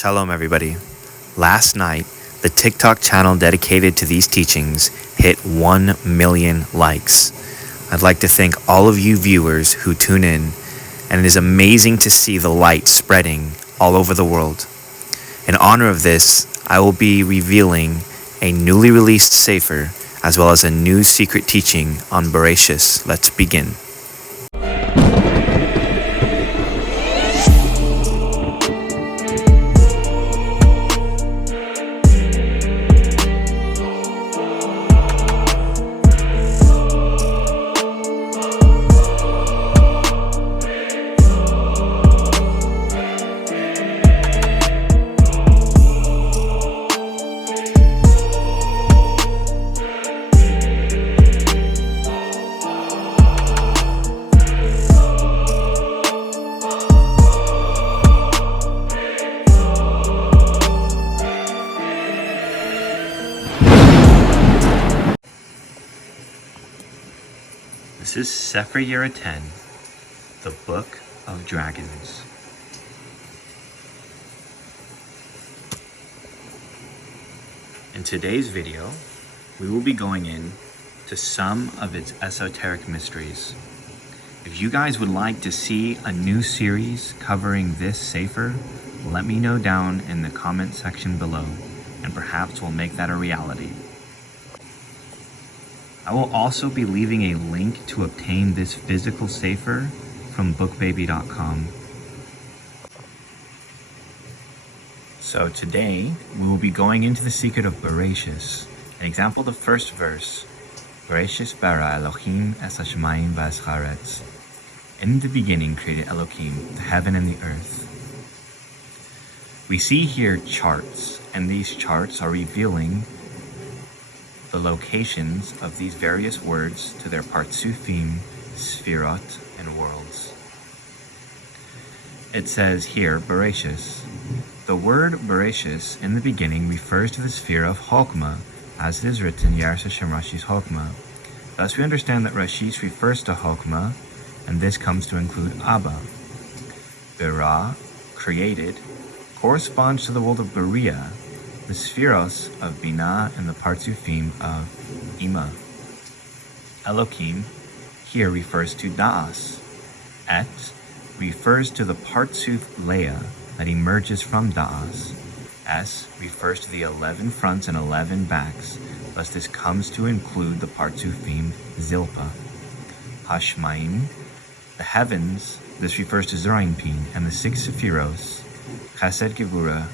Shalom, everybody. Last night, the TikTok channel dedicated to these teachings hit 1 million likes. I'd like to thank all of you viewers who tune in, and it is amazing to see the light spreading all over the world. In honor of this, I will be revealing a newly released Sepher, as well as a new secret teaching on Bereshis. Let's begin. This is Sepher Yirah 10, the Book of Dragons. In today's video, we will be going into some of its esoteric mysteries. If you guys would like to see a new series covering this Sepher, let me know down in the comment section below, and perhaps we'll make that a reality. I will also be leaving a link to obtain this physical Sepher from bookbaby.com. So today, we will be going into the secret of Bereshis. An example, the first verse, Bereshis bara Elohim es hashamayim v'es haaretz. In the beginning created Elohim the heaven and the earth. We see here charts, and these charts are revealing the locations of these various words to their partsufim, sfirot, and worlds. It says here, Bereshis. The word Bereshis in the beginning refers to the sphere of Chokmah, as it is written, Yeras Hashem Rashis Chokmah. Thus we understand that Rashis refers to Chokmah, and this comes to include Abba. Birah, created, corresponds to the world of Beriah, the spheros of Binah and the partsufim of Ima. Elohim here refers to Da'as. Et refers to the partsuf Leah that emerges from Da'as. Es refers to the 11 fronts and 11 backs, thus this comes to include the partsufim Zilpa. Hashmaim, the heavens, this refers to Zerainpin and the 6 sephiros, Chesed Gevurah,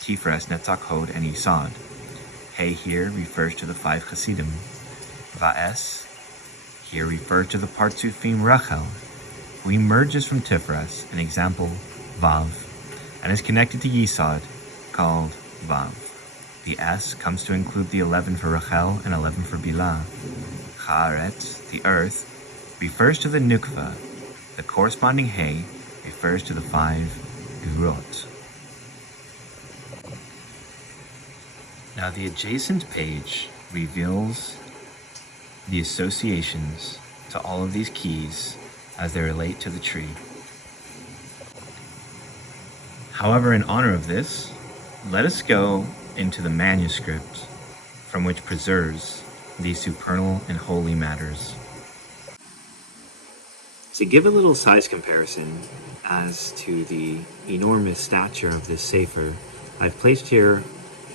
Tifres, Netzach, Hod, and Yesod. He here refers to the 5 Chasidim. Va'es here refers to the partsufim Rachel, who emerges from Tifres, an example, Vav, and is connected to Yesod, called Vav. The S comes to include the 11 for Rachel and 11 for Bilah. Haaretz, the earth, refers to the Nukva. The corresponding He refers to the 5 Gvurot. Now the adjacent page reveals the associations to all of these keys as they relate to the tree. However, in honor of this, let us go into the manuscript from which preserves these supernal and holy matters. To give a little size comparison as to the enormous stature of this Sepher, I've placed here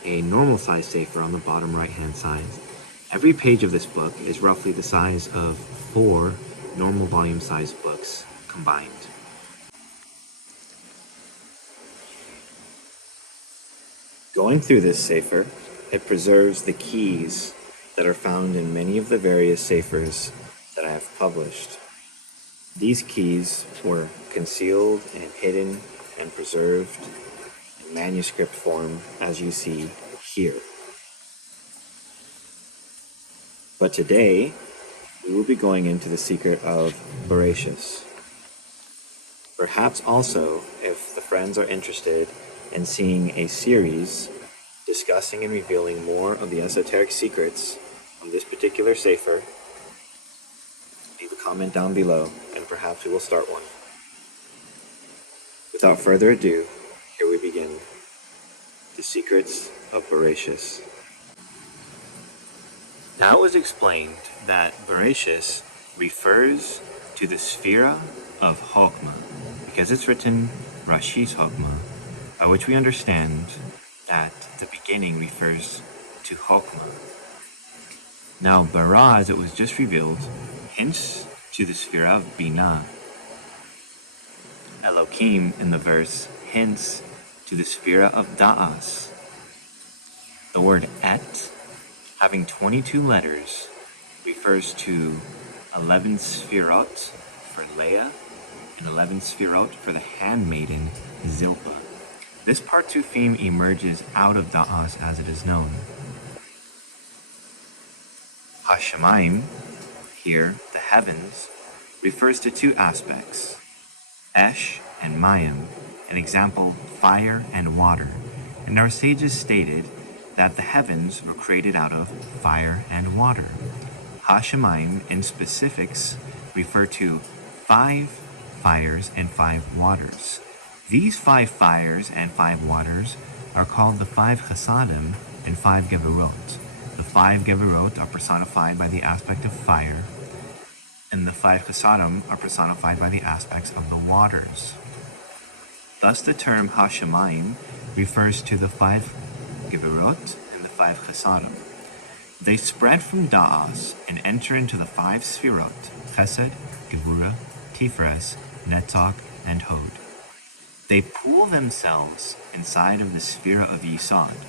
a normal size Sepher on the bottom right hand side. Every page of this book is roughly the size of 4 normal volume sized books combined. Going through this Sepher, it preserves the keys that are found in many of the various Sephers that I have published. These keys were concealed and hidden and preserved in manuscript form, as you see here. But today, we will be going into the secret of Bereshis. Perhaps also, if the friends are interested in seeing a series discussing and revealing more of the esoteric secrets on this particular Sepher, leave a comment down below, and perhaps we will start one. Without further ado, here we begin. the secrets of Bereshis. Now it was explained that Bereshis refers to the Sphira of Chokmah, because it's written Rashis Chokmah, by which we understand that the beginning refers to Chokmah. Now Bara, as it was just revealed, hints to the Sphira of Binah. Elohim in the verse hints to the Sphira of Da'as. The word Et, having 22 letters, refers to 11 Sphirot for Leah and 11 Sphirot for the handmaiden Zilpah. This Partsufim emerges out of Da'as as it is known. Hashemayim, here, the heavens, refers to two aspects, Esh and Mayim, an example, fire and water. And our sages stated that the heavens were created out of fire and water. Hashemayim, in specifics, refer to 5 fires and 5 waters. These 5 fires and 5 waters are called the 5 Chesadim and 5 Geburot. The 5 Geburot are personified by the aspect of fire, and the 5 Chesadim are personified by the aspects of the waters. Thus the term Hashemayim refers to the 5 Geburot and the 5 Chesadim. They spread from Da'as and enter into the 5 Sphirot, Chesed, Gevurah, Tiferet, Netzach, and Hod. They pool themselves inside of the Sphira of Yisod,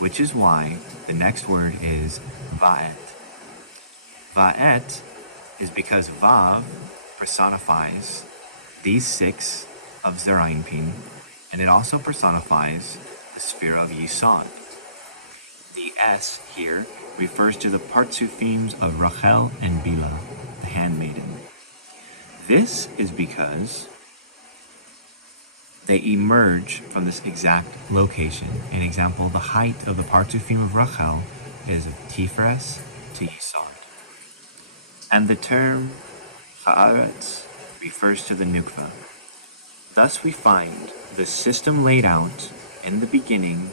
which is why the next word is Va'et. Va'et is because Vav personifies these 6 of Zerainpin, and it also personifies the Sphira of Yisod. The S here refers to the Partsufim of Rachel and Bila, the handmaiden. This is because they emerge from this exact location. An example, the height of the Partsufim of Rachel is of Tiferet to Yisod. And the term Haaretz refers to the Nukva. Thus we find the system laid out in the beginning.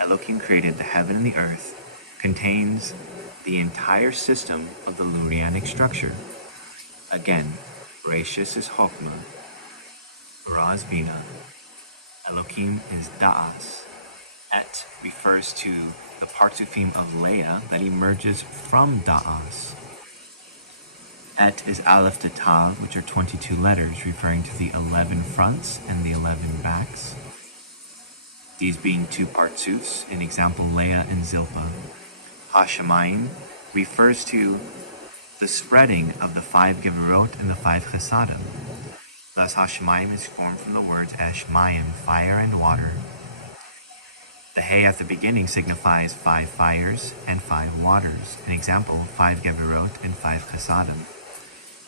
Elohim created the heaven and the earth, contains the entire system of the Lurianic structure. Again, Bereshis is Chokmah, Bara is Binah, Elohim is Da'as. Et refers to the Partsufim of Leah that emerges from Da'as. Et is Aleph to Tav, which are 22 letters, referring to the 11 fronts and the 11 backs. These being 2 Partsufs, in example Leah and Zilpah. Hashemayim refers to the spreading of the 5 Geburot and the 5 Chesadim. Thus Hashemayim is formed from the words Esh Mayim, fire and water. The Hay at the beginning signifies 5 fires and 5 waters. An example, 5 Geburot and 5 Chesadim.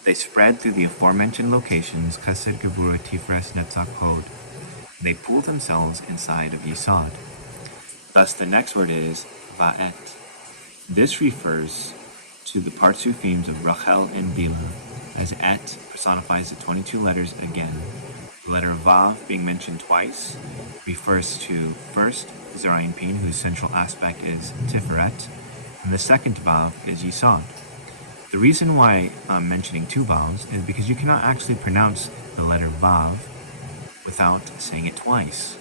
They spread through the aforementioned locations, Chesed, Gevurah, Tiferet, Netzach, Hod. They pool themselves inside of Yisod. Thus the next word is Va'et. This refers to the Partsufim of Rachel and Bila, as Et personifies the 22 letters again. The letter Vav, being mentioned twice, refers to first Zerainpin, whose central aspect is Tiferet, and the second Vav is Yisod. The reason why I'm mentioning 2 vowels is because you cannot actually pronounce the letter Vav without saying it twice.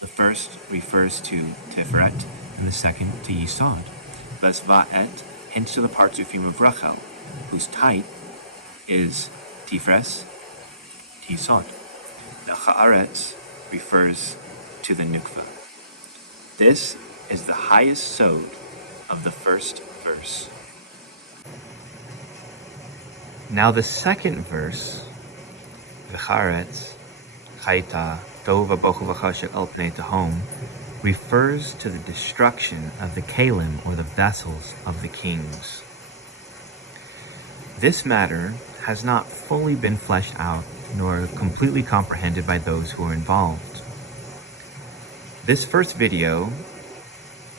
The first refers to Tiferet and the second to Yisod. Thus Va'et hints to the Partsufim of Rachel, whose type is Tiferet, Yisod. The Haaretz refers to the Nukva. This is the highest sod of the first verse. Now the second verse, V'charetz, Chaita, Tova Bochu V'chashek Al Pnei Tehom, refers to the destruction of the Kalim, or the vessels of the kings. This matter has not fully been fleshed out nor completely comprehended by those who are involved. This first video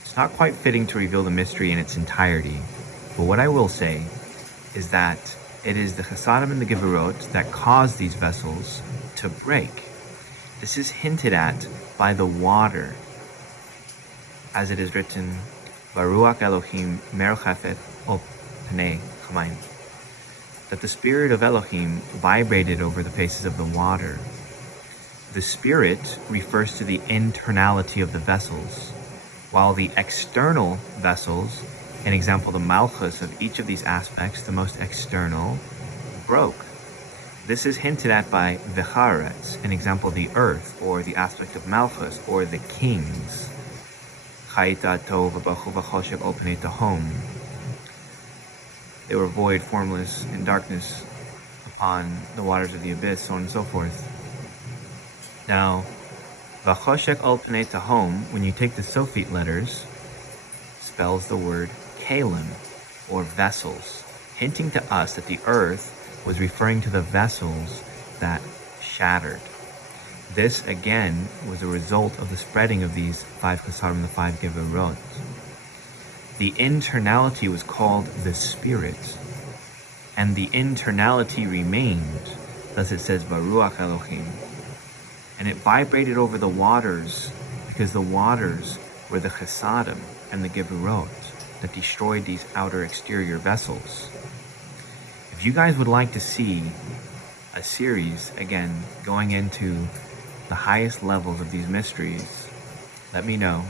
is not quite fitting to reveal the mystery in its entirety, but what I will say is that it is the Chesadim and the Gevurot that cause these vessels to break. This is hinted at by the water as it is written, Baruch Elohim merchafet op pnei chamayim, that the spirit of Elohim vibrated over the faces of the water. The spirit refers to the internality of the vessels, while the external vessels, an example, the malchus of each of these aspects, the most external, broke. This is hinted at by Vicharetz, an example, the earth, or the aspect of malchus, or the kings. Chayita tov v'bachu v'choshek al pnei tahom. They were void, formless, in darkness upon the waters of the abyss, so on and so forth. Now, v'choshek al pnei tahom, when you take the Sophite letters, spells the word kalim, or vessels, hinting to us that the earth was referring to the vessels that shattered. This, again, was a result of the spreading of these 5 kasarim, the 5 geverot. The internality was called the spirit, and the internality remained. Thus it says, Baruch Elohim. And it vibrated over the waters, because the waters were the chesadim and the geverot that destroyed these outer exterior vessels. If you guys would like to see a series, again, going into the highest levels of these mysteries, let me know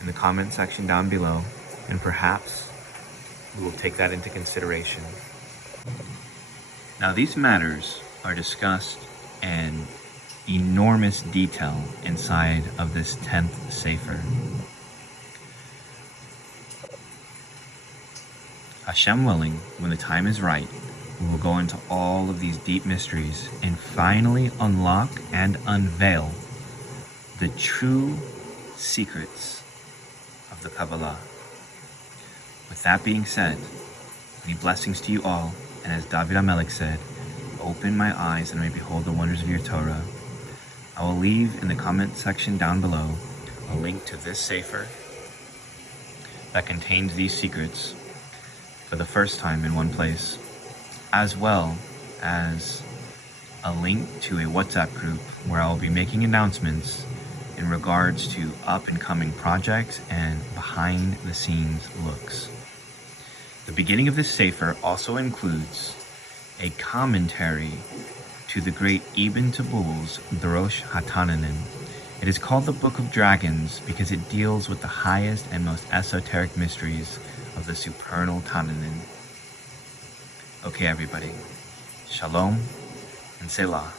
in the comment section down below, and perhaps we will take that into consideration. Now, these matters are discussed in enormous detail inside of this 10th Sefer. Hashem willing, when the time is right, we will go into all of these deep mysteries and finally unlock and unveil the true secrets of the Kabbalah. With that being said, many blessings to you all, and as David HaMelech said, open my eyes and I may behold the wonders of your Torah. I will leave in the comment section down below a link to this Sefer that contains these secrets for the first time in one place, as well as a link to a WhatsApp group where I will be making announcements in regards to up-and-coming projects and behind-the-scenes looks. The beginning of this Sefer also includes a commentary to the great Ibn Tabul's Drosh HaTananim. It is called the Book of Dragons because it deals with the highest and most esoteric mysteries of the supernal Tananim. Okay, everybody. Shalom and Selah.